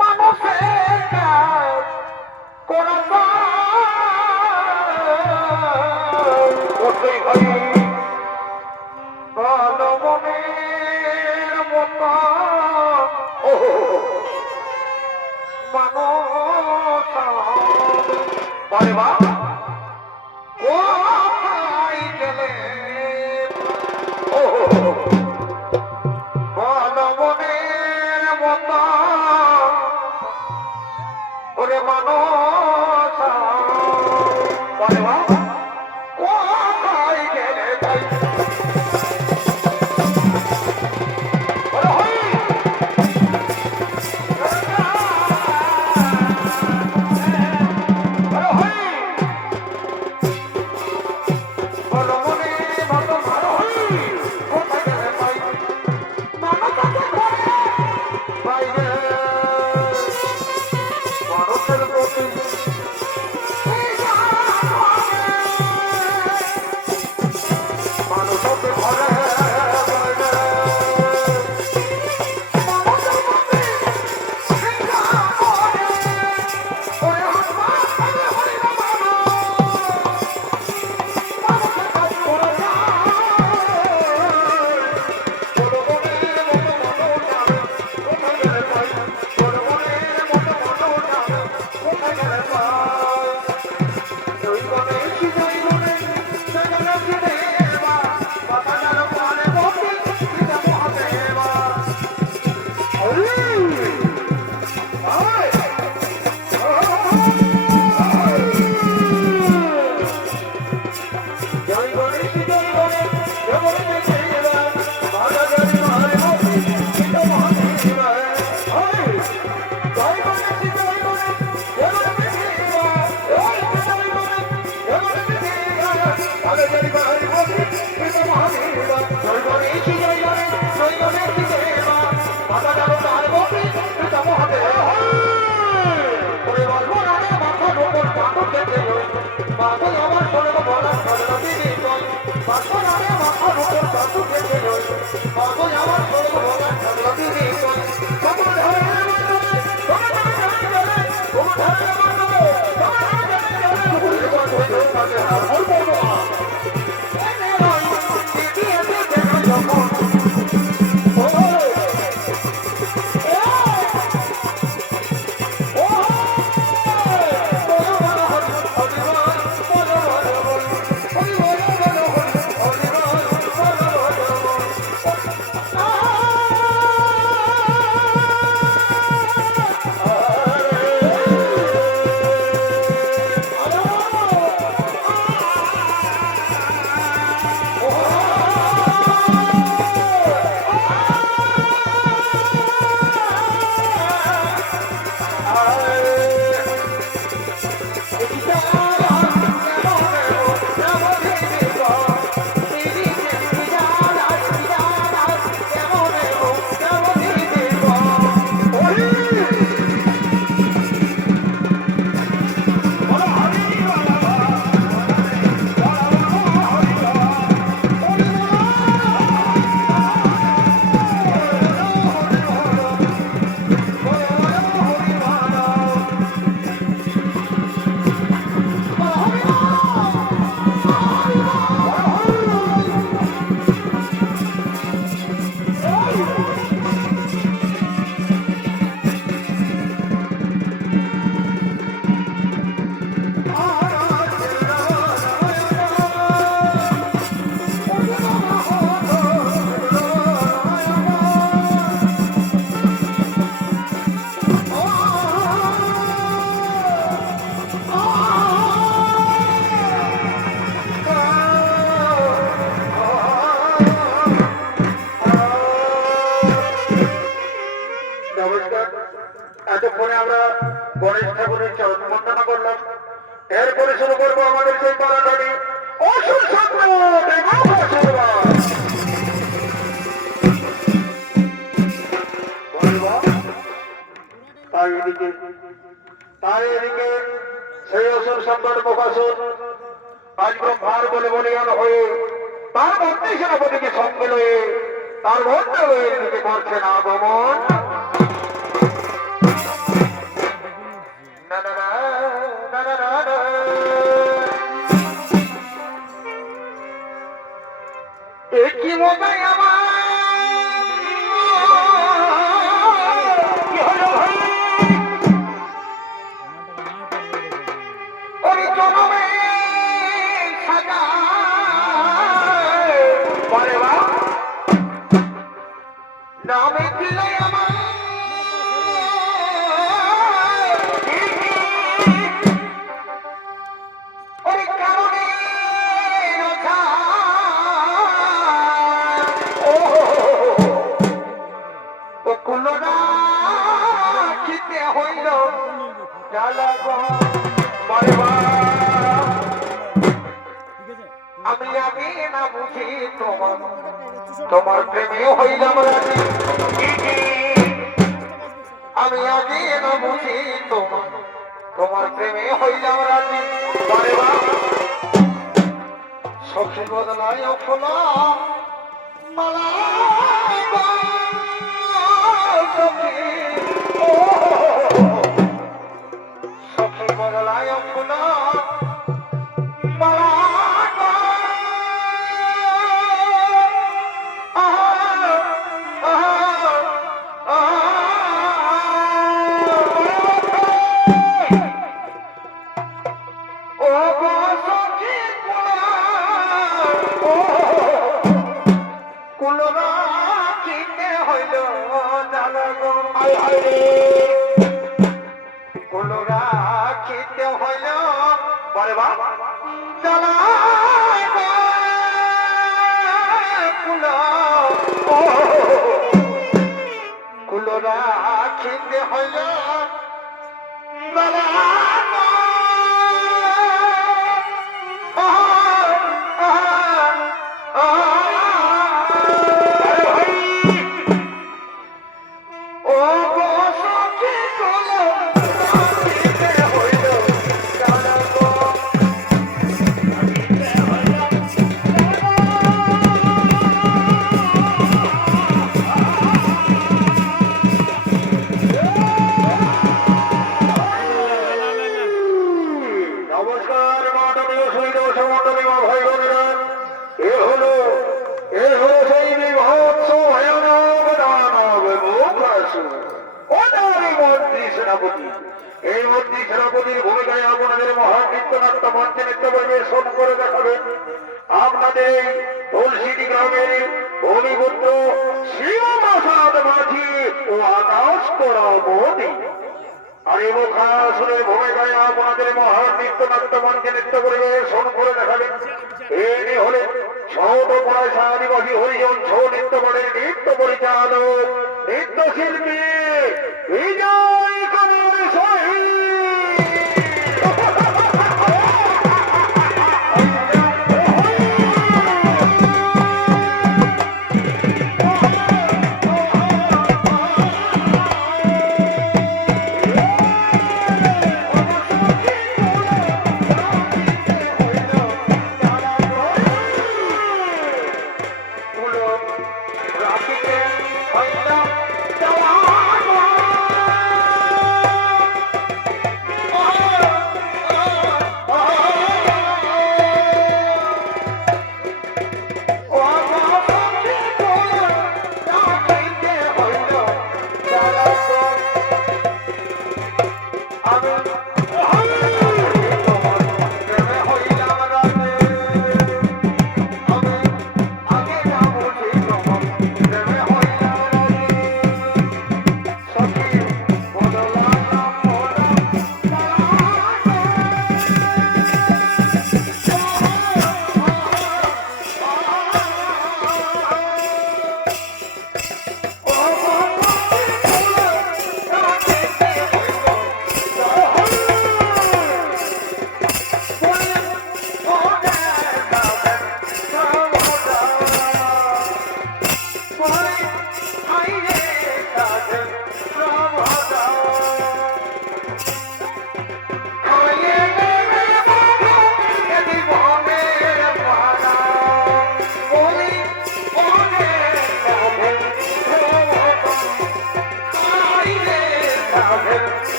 মানুষের কাজ করতেই ভাই ভালো মনের মতো মানুষ বলে বা কোথায় গেলে ভালো মনের মতো ওরে মানুষ বলে বা কোথায় গেলে তাই এতক্ষণে আমরা গণেশ ঠাকুরের চরণ বন্দনা করলাম। এরপরে শুরু করবো আমাদের সেই পাড়াটানি অসুর তাই এদিকে সেই অসুর সম্রাট মুখাসুর আজ ব্রহ্মার বলে বলিয়ান হয়ে তার বন্দী সেনাপতিকে সঙ্গে লয়ে তার বন্ধ হয়ে এদিকে করছেন আগমন। কি মজাই আমার কি হলো ভাই ওই জনমে সাজা পরে বা নামে দিলে আমার ওই কারণে কুলনা খিতে হইল আমি আগে না বুঝি তোমার প্রেমে হইলাম রাজি আমি আগে না বুঝি তোমার প্রেমে হইলাম রাজি সখী বদলায় ফুল মালা সখী বদলায় ফুল মালা খিতে হইল এই মন্ত্রী সেনাপতির ভূমিকায় আপনাদের মহানৃত্যনাট্য মঞ্চে নৃত্য পরিবেশন করে দেখাবেন আপনাদের এই তুলসিটি গ্রামের ভূমিপুত্র শিবপ্রসাদ মাঝি ও আকাশ করা মোদী আর এই মুখাসুরের ভূমিকায় আপনাদের মহানৃত্যনাট্য মঞ্চে নৃত্য পরিবেশন করে দেখাবেন এনে হলেন ছোট পয়সা আদিবাসী হরিজন ছৌ নৃত্য বলের নৃত্য পরিচালক নৃত্যশিল্পী বিজয় কুমার সহিত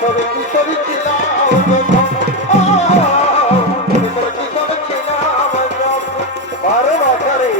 সবে কিশোরী ছিলাম কিশোর ছিলাম 12 বছরে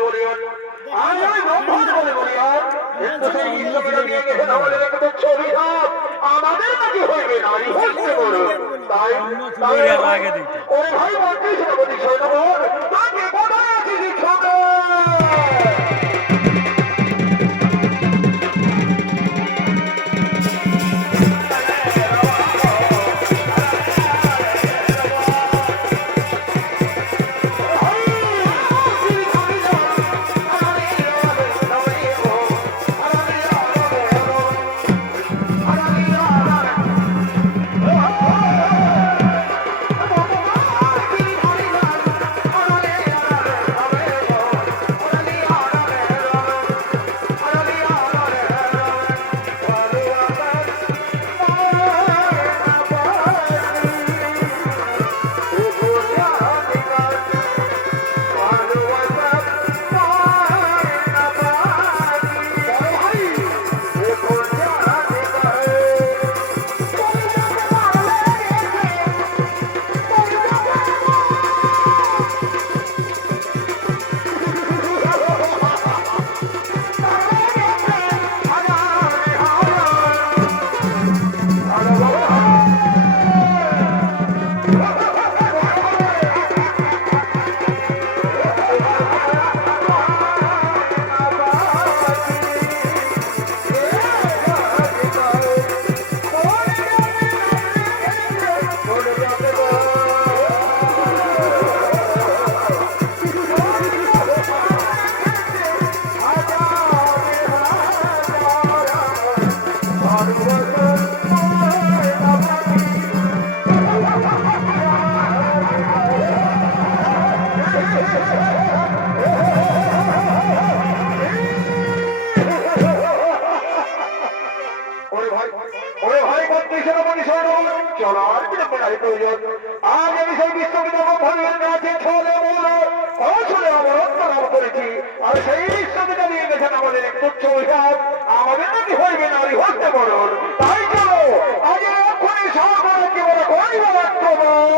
বলিয়ান আজ আমি ব্রহ্মণ বলে বলিয়ান কিন্তু সেই বিশ্ববিদ্যালয় নিয়ে গেছেন আমাদের একটা ছবি আমাদের নাকি হইবে নারী হচ্ছে বড় তাই ওরে ভাই মন্ত্রী সেনাপতি সৈন্যবর তাকে কোথায় আছিস ছোট আমাদের নাকি হইবে নারী হচ্ছে বড় তাই চলো আজ এক্ষুনি সরকার একেবারে করিবার আক্রমণ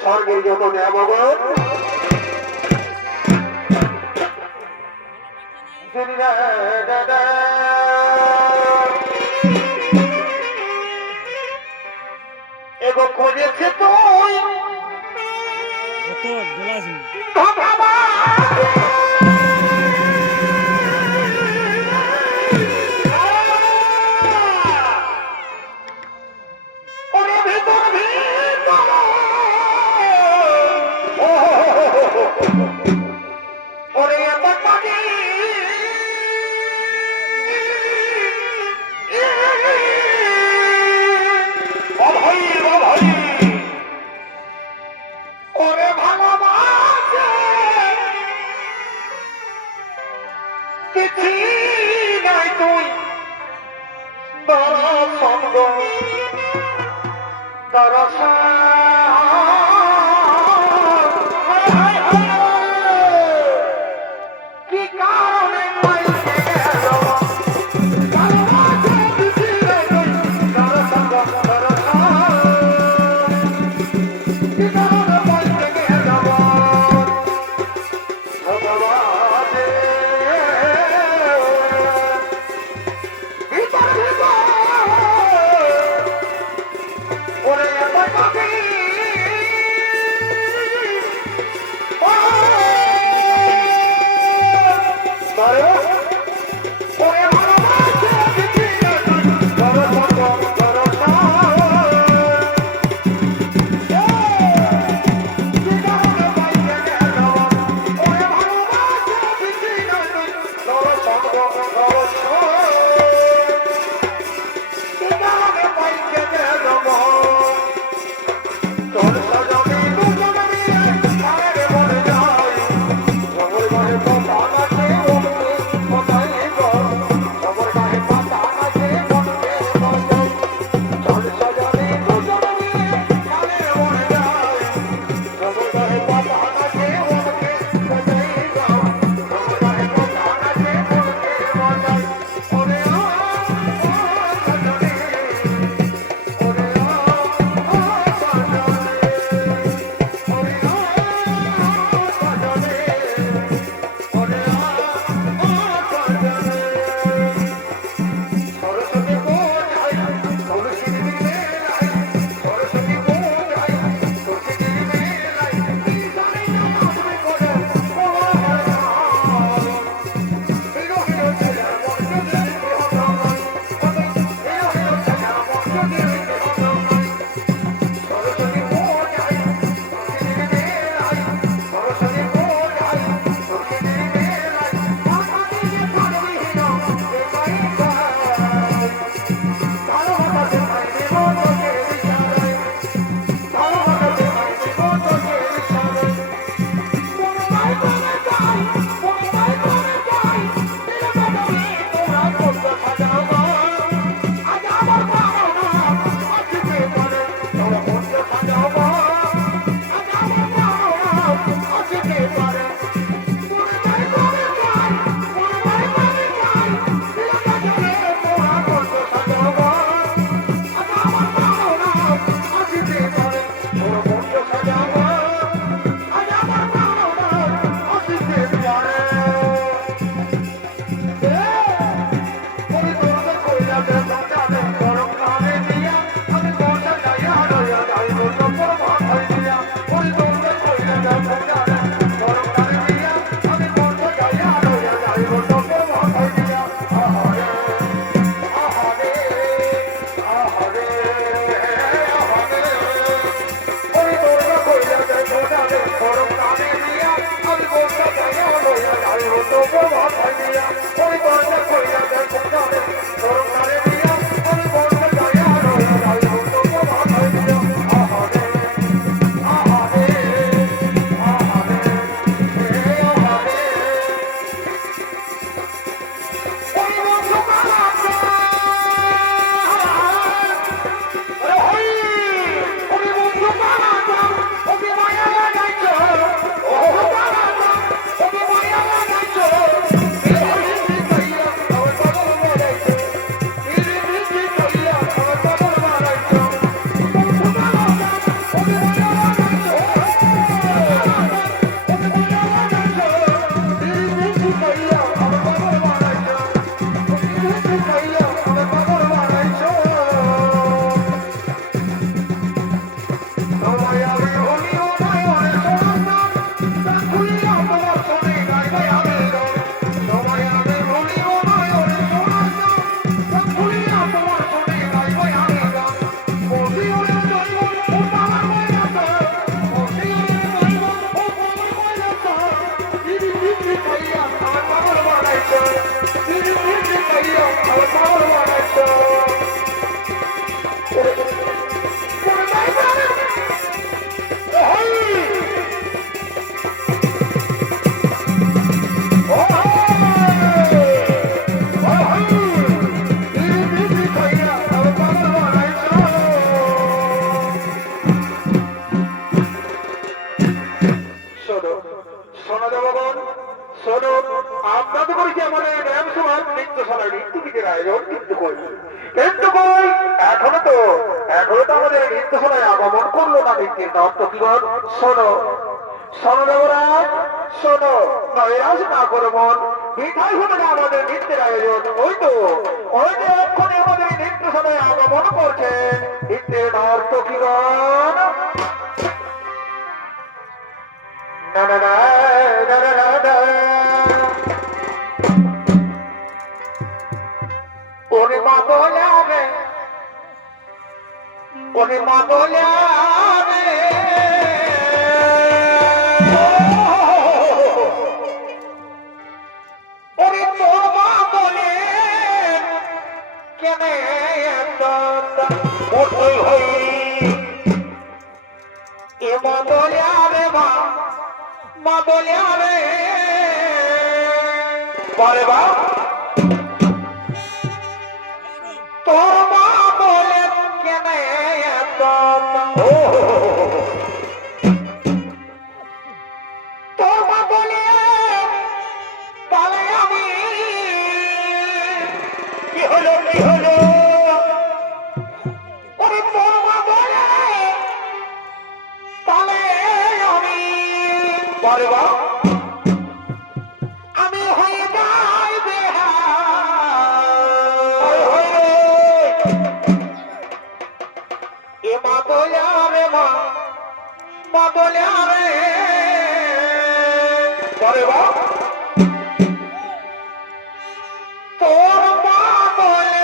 স্বর্গের যত দেবগণ এগো খোঁজেছে তুই Oh, নৃত্যশালায় নৃত্যগীতের আয়োজন কিন্তু কই এখনো তো আমাদের নৃত্যশালায় আগমন করলো না নৃত্যের নর্তকীগণ। শোনো শোনো দেবরাজ, শোনো নয়রাজ না করো মন, মিঠাই হবে না আমাদের নৃত্যের আয়োজন। ওই তো এক্ষণে আমাদের নৃত্যশালায় আগমন করছে নৃত্যের নর্তকীগণ। না না না না না না না ওরে মা বলে হবে, ওরে মা বলে হবে, ওরে তোর মা বলে কেন মোটই হই এ মা বলে হবে, মা বলে হবে বলে বা তোর মা বলে কেন তোর মা বলে তাহলে আমি কি হলো ওরে তোর মা বলে তাহলে আমি বলে বা আমি হয়ে যাই এ মা বলে আরে মা বলে আরে বলে বা তোর মা বলে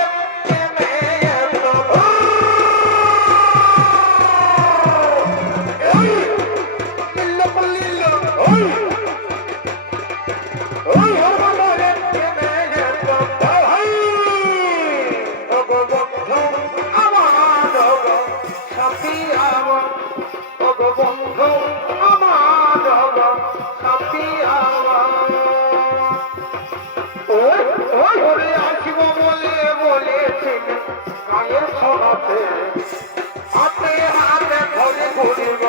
হাতে হাতে ধরে ঘুরিব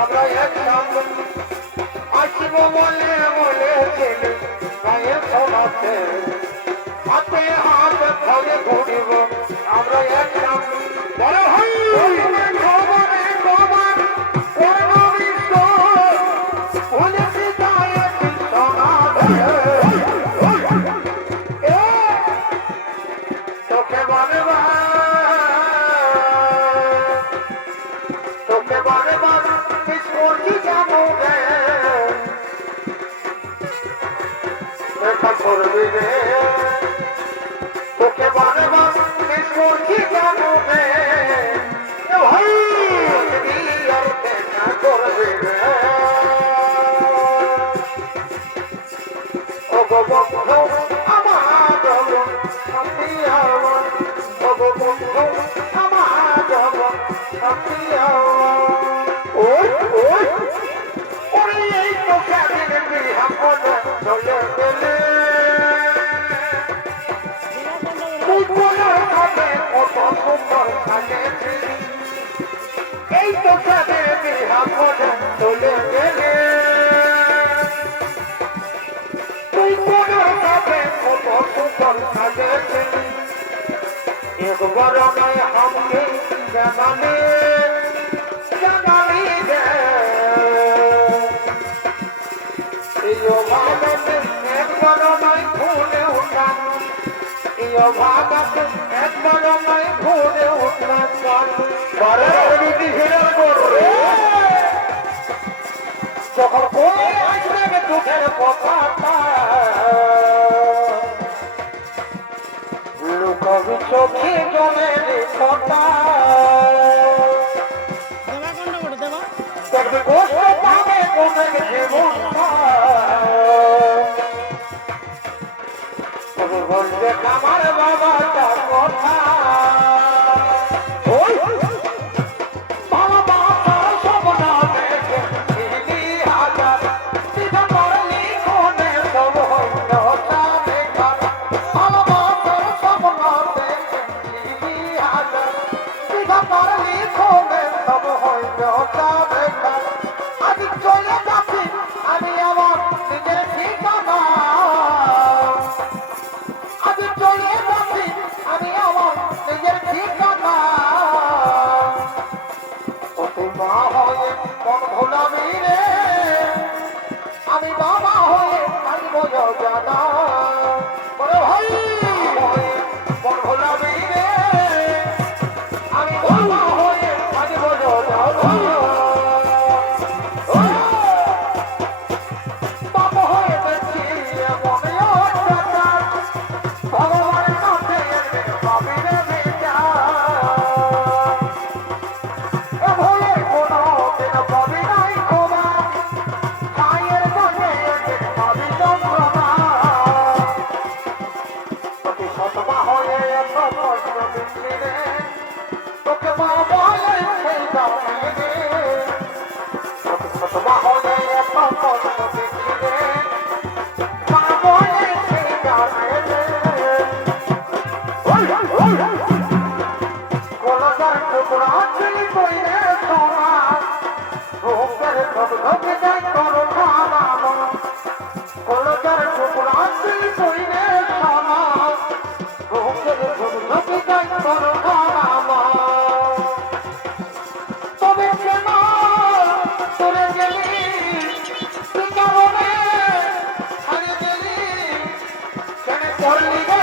আমরা একসঙ্গে আসিব বলে বলেছিল গায়ে শোনাতে হাতে হাতে ধরে ঘুরিব আমরা একসঙ্গে বড় হই খবরে খবর বলেছি তাই তোকে বলে করবি রে তোকে বারে বার করছি কেন রে ভাই আর দেখা করবি রে ও গো বন্ধু আমার শান্তি আমার ও গো বন্ধু আমার শান্তি আমার ওরে এই তো কেমন বিহা করে চলে গেলে কত সুন্দর সাজেছি এই তো সাজে বিহা করে চলে গেলে তুই কোনো ভাবে কত সুন্দর সাজেছি একবার নয় আমাকে জানালে রে এই ভাবে একবার নয় ভুলে উঠান ভাগাতে একবার নয় ঘুরে উঠলাম যখন কোলে আসবে দুঃখের কথাটা লুকাবি চোখে জলের কথা দেখবি কষ্ট পাবে কোনে জীবনটা বলতে আমার বাবাটা কথা বাবা স্বপ্ন দেখে হাজার সিধা করলি কোনে সব হইতা বেকার বাবা স্বপ্ন দেখে হাজার সিধা করলি কোনে সব হইতা বেকার আমি চলে যাচ্ছি আমি আমার নিজের ঠিকানা আমি চলে যাচ্ছি আমি আমার নিজের ঠিকানা তুই মা হয়ে মন ভোলাবি রে আমি বাবা হয়ে থাকবো জানা বড় ভাই হয়ে মন ভোলাবি রে আমি বাবা হয়ে থাকবো জানা বাবা হয়ে দেখছি মনে ভগবানের কাছে পাবি রে বেটা ভয়ে কোনো দিন পাবি নাই ক্ষমা মায়ের কাছে পাবি যন্ত্রণা তোকে সতমা হয়ে এত কষ্ট দিচ্ছি রে তোকে মা বলে সেই দাও রে তোকে সতমা হয়ে এত কষ্ট দিচ্ছি রে মা বলে সেই দাও রে কলকার টুকরা চুরি কইরে সোনা রূপের ধক যাই করো খানা কলকার টুকরা চুরি কইরে সোনা রূপের ধক যাই করো খানা তবে কেন তোরে গেলি তুই কারণে হারিয়ে গেলি কেন করলি রে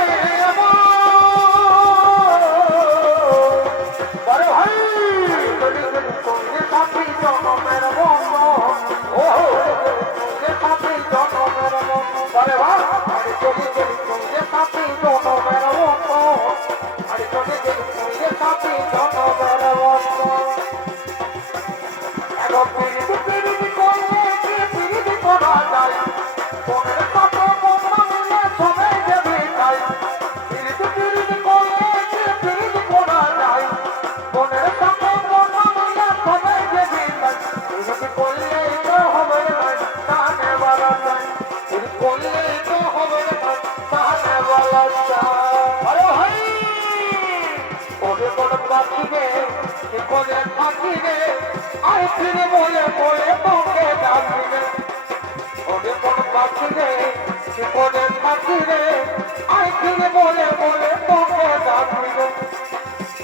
ফিরে বলে বলে তোকে ডাকবে ওরে কোন পাখি রে কোনে পাখি রে আই ফিরে বলে বলে তোকে ডাকবে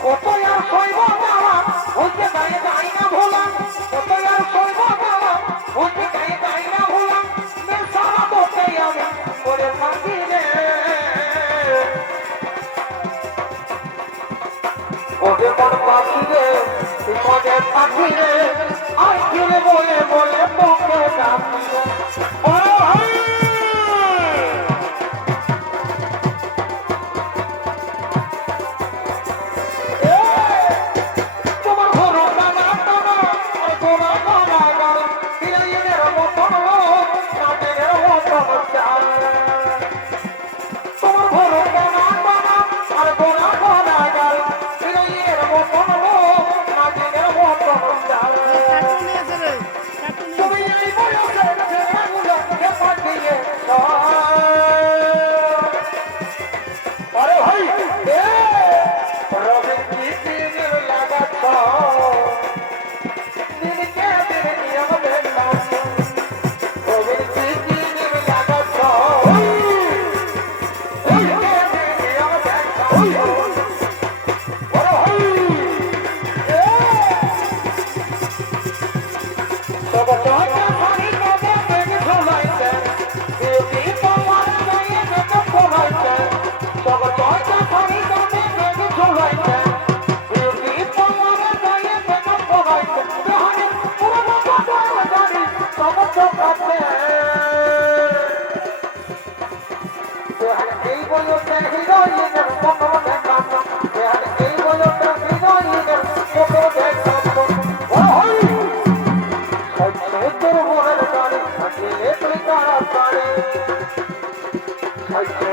কত আর সইব বাবা হইতে গায়ে গাই না ভোলা কত আর সইব বাবা হইতে গায়ে গাই না ভোলা সারা তোকে আমি ওরে পাখি রে ওরে কোন পাখি রে কোনে পাখি রে আই ফিরে বলে বলে তোকে ডাকবে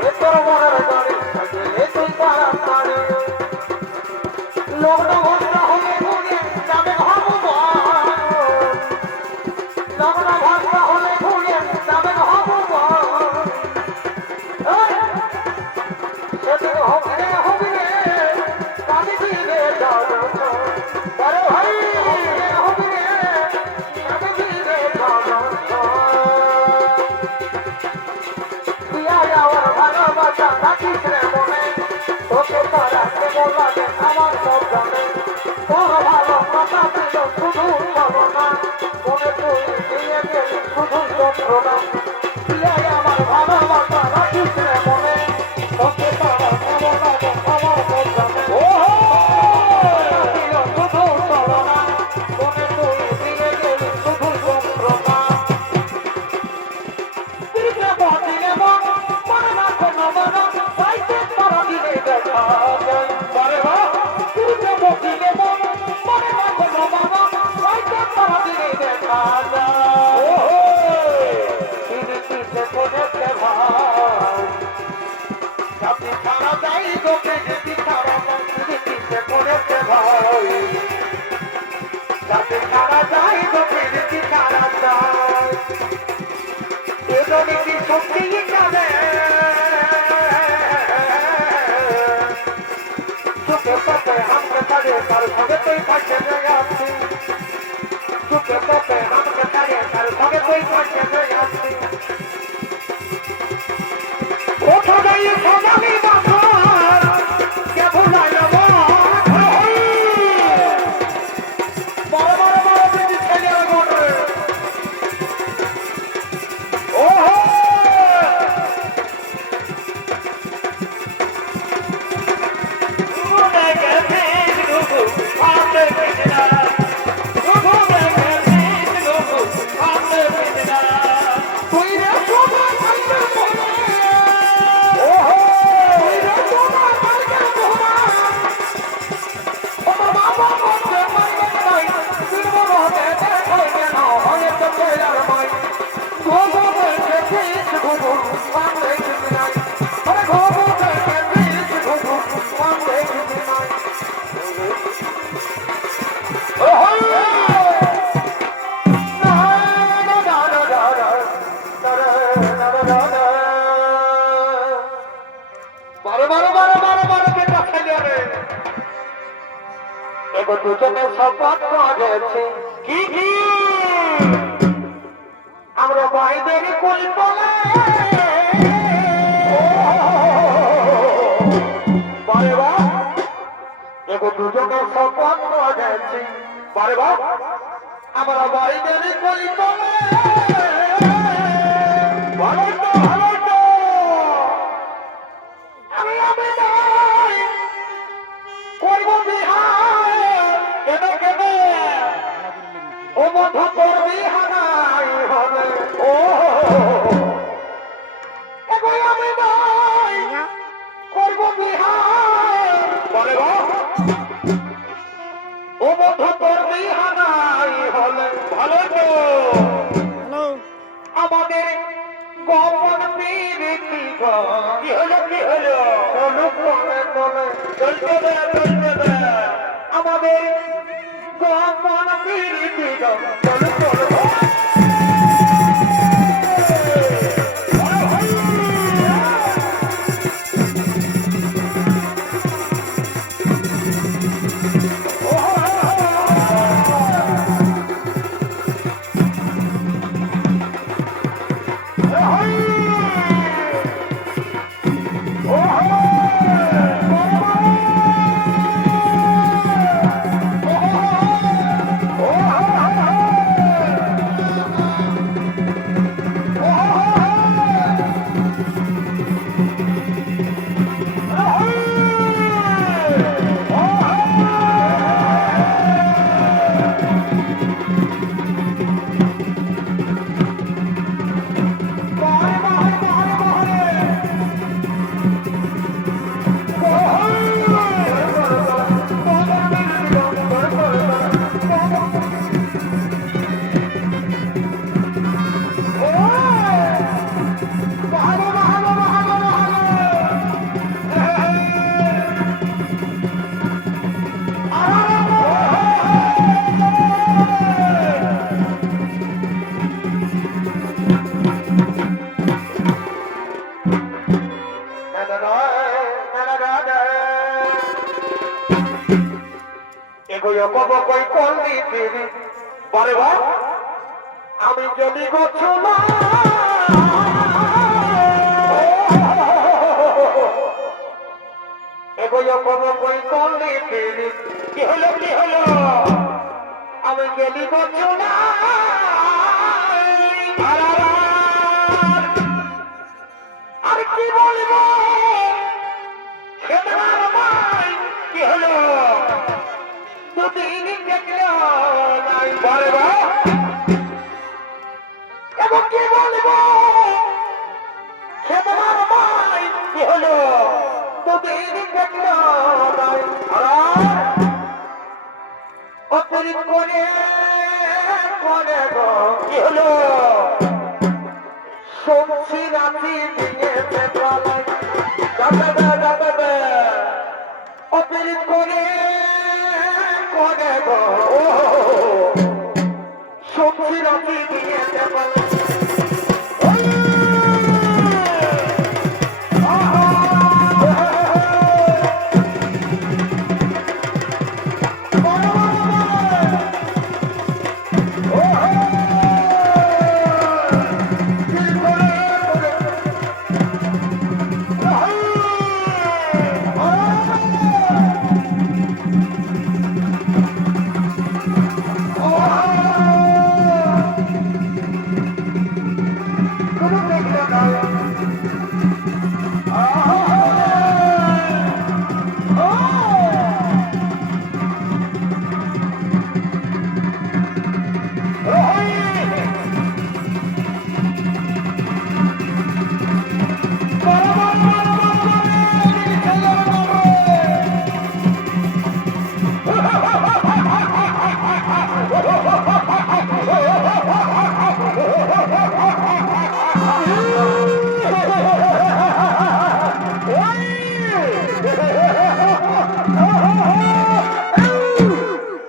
তোর মনের গাড়ি যন্ত্রণা প্রিয়ায় আমার ভালোবাসা রাখিস রে মনে তোকে তারা কেমন আগে আমার মন জানে দিল শুধু চলনা মনে তুই দিয়ে গেলি শুধু যন্ত্রণা দিলে মন মনে না কোনো মানা পাইতে তারা দিলে দেখা যায় বারে বা দিলে মন মনে না কোনো মানা পাইতে তারা দিলে দেখা যায় তিনি পিছে কোনেতে ভাই চাপি ছাড়া যাই গোপে যদি ছাড়া যাই তিনি পিছে কোনেতে ভাই চাপি ছাড়া যাই গোপে যদি ছাড়া যায় এজনে কি সত্যি জানে চোখে পাতে হামকে ছাড়ে তার সঙ্গে তুই পাশে আসছি চোখে পাতে হামকে ছাড়ে তার সঙ্গে তুই পাশে আসছি কোথা গিয়ে সোনালি বাসার কে ভুলাইল বড় বড় বড় ব্রিটিশ ছেলে গোটে ওহো ঘুমে গেছিস ঘুঘু আমাকে পিছনা ঘুমে গেছিস ঘুঘু আমাকে পিছনা তুই রে সোনা কালকে মোনা ওহো তুই রে সোনা কালকে মোনা আমার বাবা বলতে মাইনে নাই তুই বড় হতে দেখাই কেন হয়ে তো কইলার মাই ঘুঘু গেছিস ঘুঘু আমাকে পিছনা আরে ঘুঘু গেছিস ঘুঘু আমাকে পিছনা দুজনে শপথ করেছি কি কি আমরা ভাইদের কুল বলে বারে বা এগো দুজনে শপথ করেছি বারে বা আমরা ভাইদের কুল বলে ভালো তো ভালো তো আমি ভাই করব বিহার কেন কেন ও বন্ধু তোর বিহারাই হবে ও এগো আমি ভাই করব বিহার বলে ও বন্ধু তোর বিহারাই হলে ভালো তো আমাদের গোপন প্রীতি কি হলো কলে কলে চলতে দে আমাদের গোপন প্রীতি চলো চলো আমি যদি গছ না এগোয় কই করলি কি হলো আমি গেলি গছ না আর কি বলবো খেতবার ভাই কি হলো দুদিন দেখলো নাই বারে বা এবং কি বলবো খেতবার ভাই কি হলো দুদিন দেখলো নাই অপরিত করে করে গো কি হলো সবজি রাখি দিয়েছে পালাই অপরিত করে করে গো সবজি রাখি দিয়েছে পালাই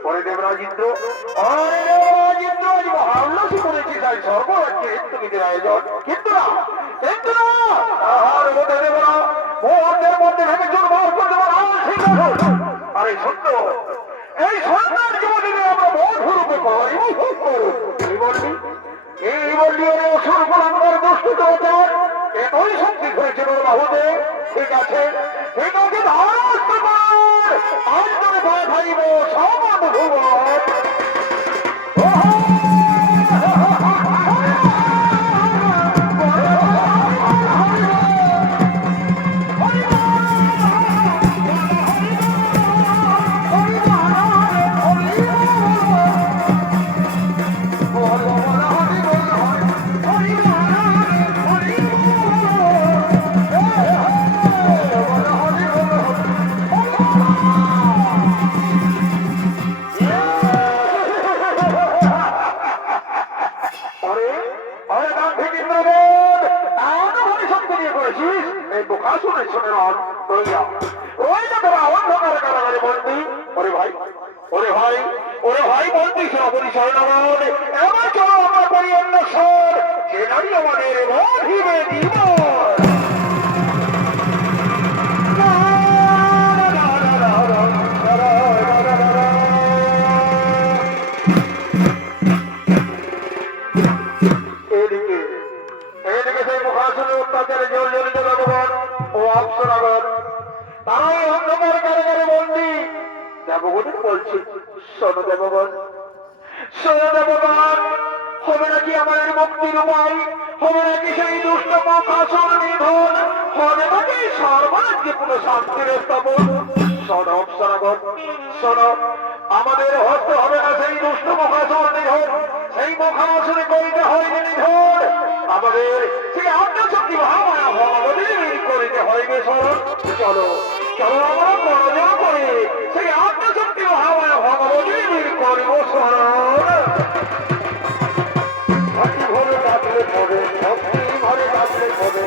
পরে দেবরাজিন্দ্র আরে দেবরাজিন্দ্র আজ মহাউল্লাসী করেছি তাই সর্বরাজ্যে হিন্দুগীতের আয়োজন কিন্তু না আহার মধ্যে দেব না মুহূর্তের মধ্যে ভেঙে চুরমার করে দেব না আরে সুন্দর এই সুন্দর জীবনে আমরা মধুরূপে পাই কি বললি এই বললি ওরে অসুর গোলাঙ্গার দুষ্ট দেবতার এতই শক্তি হয়েছিল বাহুদেব ঠিক আছে এটাকে ধারস্ত কর আজ তোরে ভয় খাইব সমান ভুবন আমাদের মহিমে দিব এদিকে সেই মুখাসুরে অত্যাচারে জোর জড়িত ভগবান ও অপ্সরাগর তারাই অন্ধকার কারাগারে বন্দি দেবগণের বলছে শোনো দেবগণ হবে নাকি আমাদের মুক্তির উপায় হবে নাকি সেই দুষ্ট মুখাসুর নিধন হবে নাকি সর্বরাজ্যে পুরো শান্তির স্থাপন শোনো অপ্সরাগর শোনো আমাদের হস্ত হবে না সেই দুষ্ট মুখাসুর নিধন সেই মুখাসুরে করিতে হইবে নিধন আমাদের সেই আত্মশক্তি মহামায়া ভগবতীর করিতে হইবে স্মরণ চলো চলো আমরা পরাজয় করে সেই আত্মশক্তি মহামায়া ভগবতীর করিব স্মরণ ভক্তি ভরে ডাকলে পড়ে ভক্তি ভরে ডাকলে পড়ে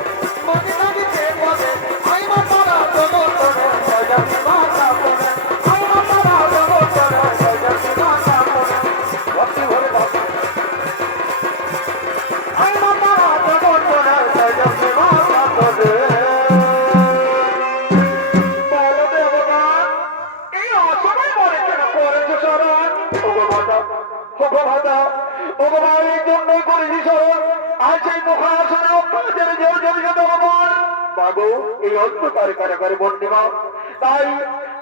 মনে লাগিতে পদে আইমা তারা জগৎ করে জয়জাতি মাতা করে আইমা তারা জগৎ করে জয়জাতি মাতা করে ভক্তি ভরে ডাকলে আইমা তারা জগৎ করে জয়জাতি মাতা করে বলো দেবতা এই অসময় মনে কেন করেছে স্মরণ ওগো ভাতা ওগো ভাইয়ের জন্যই করেছি স্মরণ আজ সেই মুখাসনে অত্যাচারে জোর জড়িত ভগবান বাবু এই অন্ধকারে কারাগারে বন্দিমা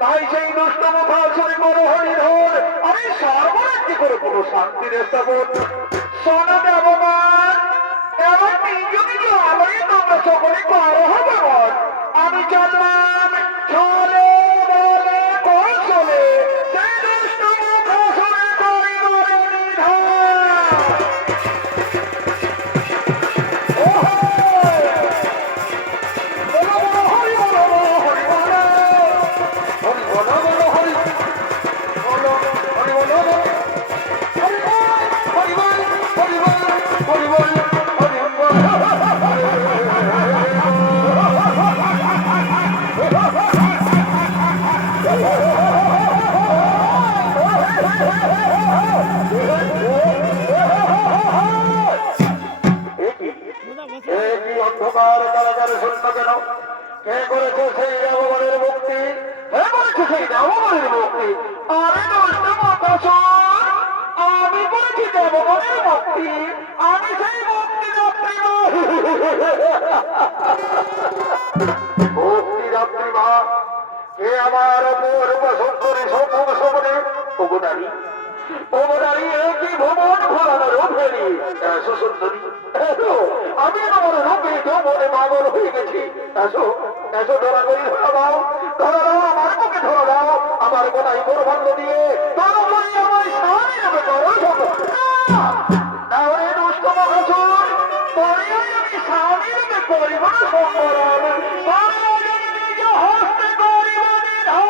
তাই সেই দুষ্ট মুখাসনে করো হরিধর আমি সর্বরাজ্যে করে কোনো শান্তির স্থাপন শোনো দেবগণ এমন তিনজনই আলোয় তোমরা সকলে পার হবে বল। আমি চললাম চলে বলে কৌশলে সেই দুষ্ট মুখ আসলে করি বলে নিধান। অন্ধকার কারাগারে শুনল কেন? কে করেছে সেই দেবগণের মুক্তি? কে করেছে সেই দেবগণের মুক্তি? আরে দুষ্ট মহাসুর, আমি করেছি দেবগণের মুক্তি। আমি সেই মুক্তিদাত্রী মা। মুক্তিদাত্রী মা কে আমার অপূর্ব সুন্দরী সম্মুখ সমনে ওগোনারী ওগোনারী একই ভুবন ভরানোর ফেরি এসো সুন্দরী এসো। আমি আমার রূপে যৌবনে পাগল হয়ে গেছি। এসো এসো, ধরা করি ধরা দাও, ধরা দাও, আমার বুকে ধরা দাও, আমার গোনাই কোরবান্য দিয়ে ধরো করি আমার স্বামী রূপে করো তাহলে দুষ্ট মহাসুর পরে আমি স্বামী রূপে করিব না সম্বরণ, পরে আমি নিজ হস্তে করিব নিধান।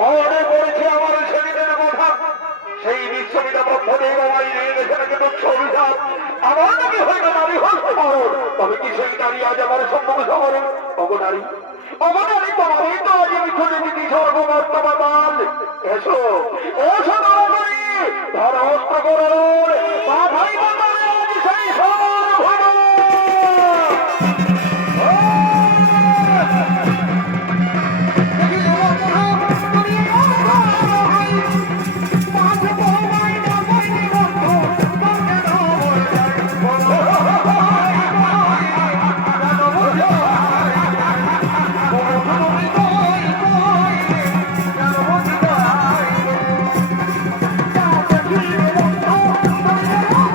মনে পড়েছে আমার শরীরের কথা। সেই বিশ্ববিদ্যালয় পদ্ধতি আমায় নিয়ে গেছে নাকি তুচ্ছ অভিশাপ। আমার নাকি হইবে নারী হস্তে মরণ, তবে কি সেই নারী আজ আমার সম্মুখ সমরে? অগনারী অগনারী, তোমারই তো আজ আমি খুঁজে দিতি সর্বমর্তমান। এসো এসো দরকারি ধর হস্ত করুন মাথায় বদলে আজ সেই সমর ভব। Oh,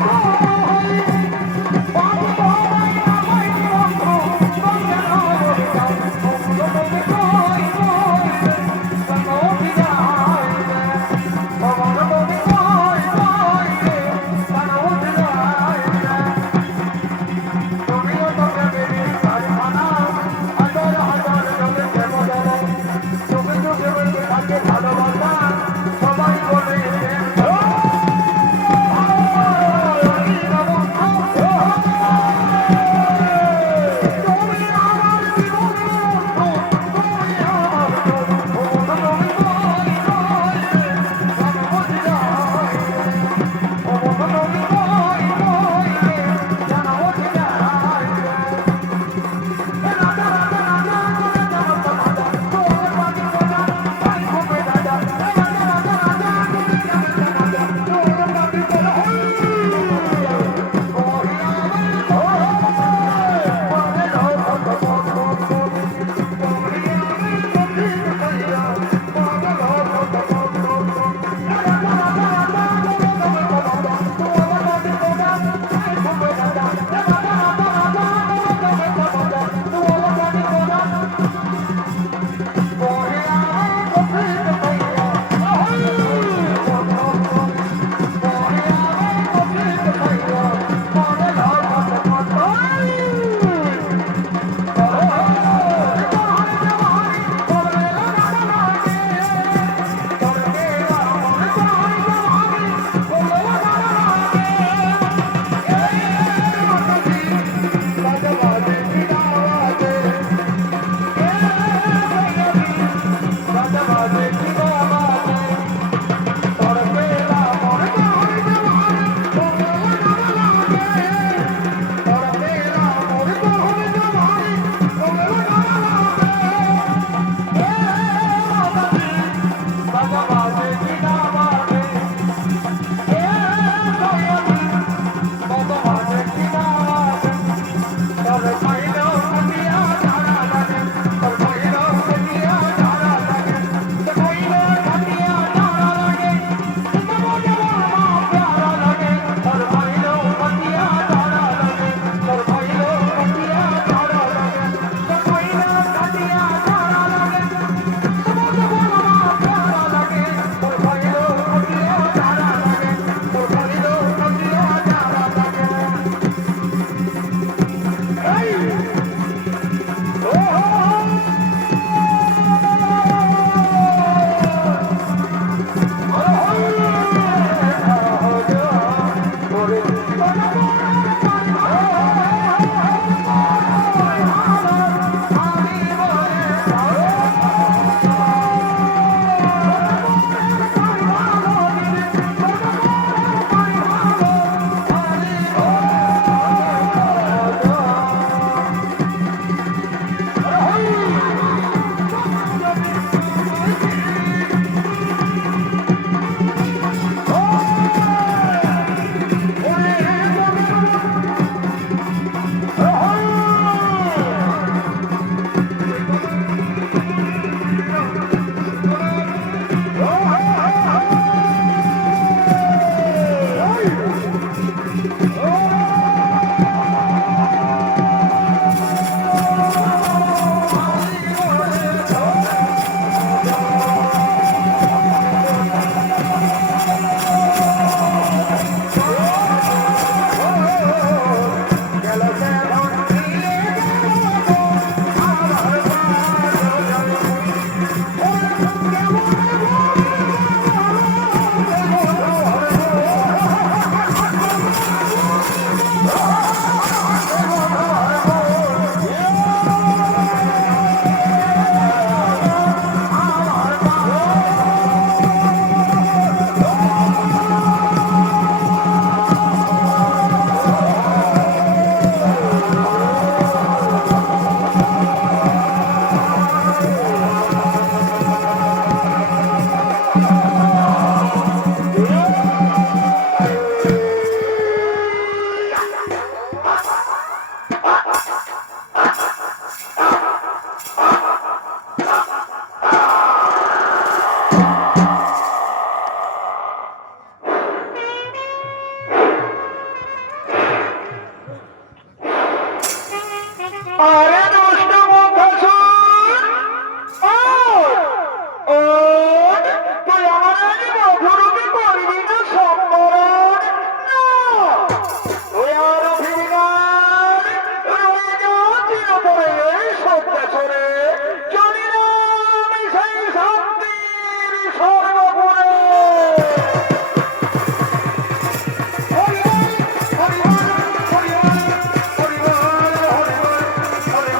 আর